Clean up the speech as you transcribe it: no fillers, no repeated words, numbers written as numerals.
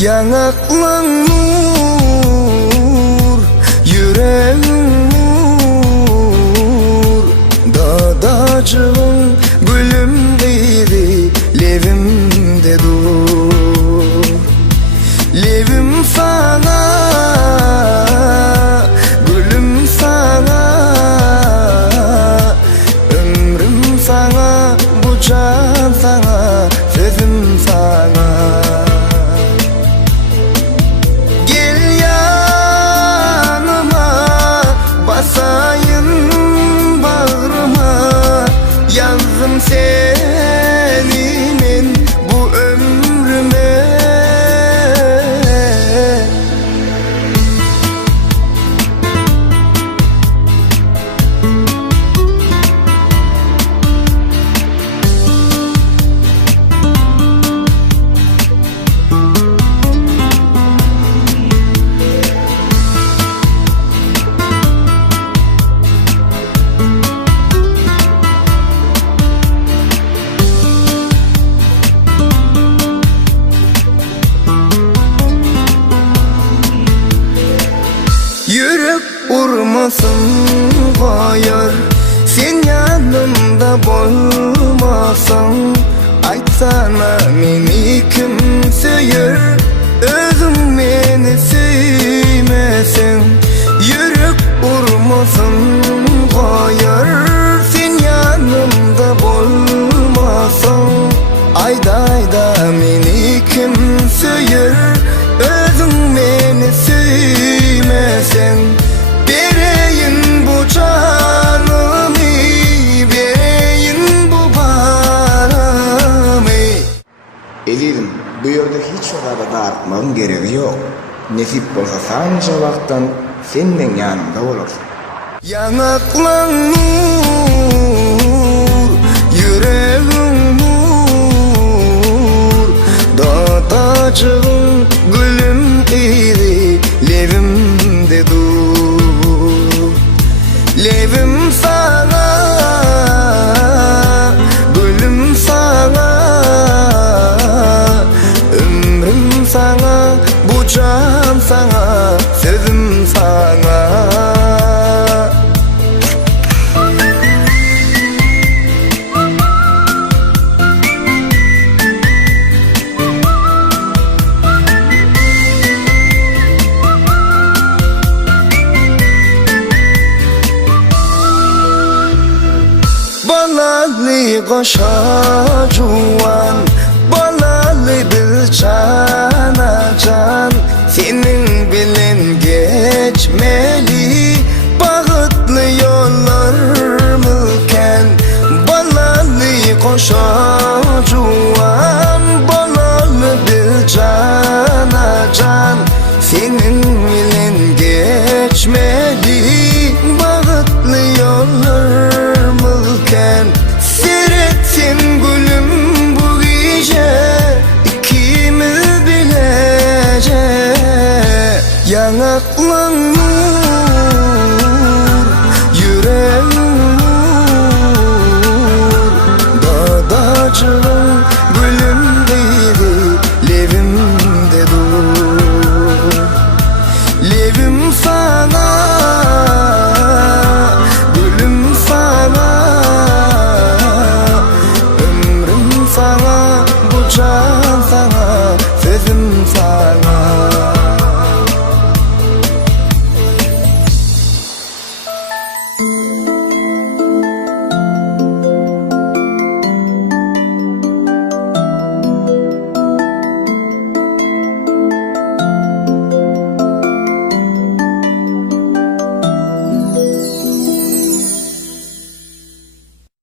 Yanakların nur, yüreğin nur. Dadacığım gülüm idi, levimde dur. Levim sana, gülüm sana, ömrüm sana, bu can sana, sözüm sana. Gel yanıma, basayım bağrıma, yazdım seni men bu ömrüme. Yürek urmasın koyar, sen yanımda bolmasan. Aytsana meni kim söyür, özüm meni söymesen. Yürek urmasın koyar, sen yanımda bolmasan. Ayda meni kim söyür, özüm meni söymesen. Bereyin bu canımı, bereyin bu paramı. Elizim, bu yerde hiç o kadar dağıtmanın gereği yok. Nesip olsa sanca vaktan senden yanımda olursun. Yanakların nur, yüreğin nur. Dadacığım gülüm idi, levimde dur. Levim sana, gülüm sana, ömrüm sana, bu can sana, sözüm sana. Balalı koşa juvan, balalı bir cana can. Senin bilen geçmeli bağıtlı yollar mülken. Balalı koşa juvan, balalı bir cana can. Senin bilen geçmeli bağıtlı yollar. Seyretsin gülüm bu gece, ikimiz bilece. Yanakların nur, yüreğin nur. Dadacığım gülüm idi, levimde dur. Levim sana, gülüm sana, sana, bu can sana, sözüm sana.